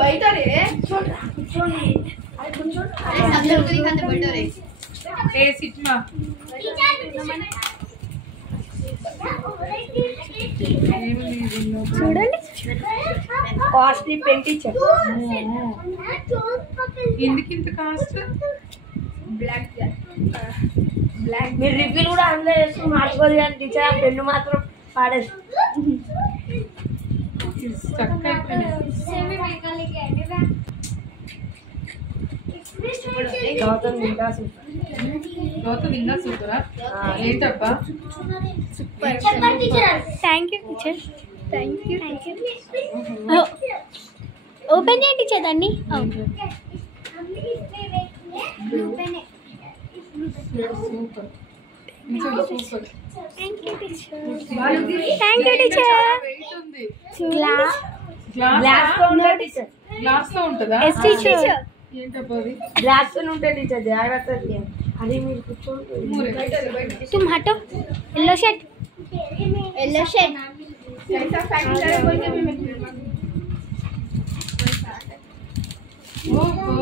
బయట చూడండి costly pen teacher. ఎందుకు ఇంత కాస్ట్? బ్లాక్ మీరు రివ్యూలు కూడా అందులో చేస్తూ మార్చుకోదు కానీ టీచర్ ఆ పెన్ను మాత్రం పాడేది. ఇంకా సూపరా? ఏంటబ్బా? Thank you teacher. ఓపెన్ చేయండి టీచర్ దాన్ని. Thank you teacher. గ్లాస్ తో ఉంటుందా? గ్లాస్ తో ఉంటుంది టీచర్, జాగ్రత్త. అది మీరు కూర్చోండి. तुम हटो. Yellow shirt. ఓహో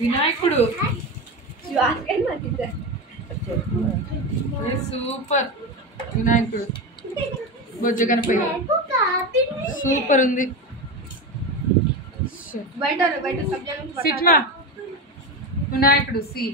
వినాయకుడు సూపర్. వినాయకుడు బొజ్జ గణపయ్య సూపర్ ఉంది. సిట్మా వినాయకుడు సి.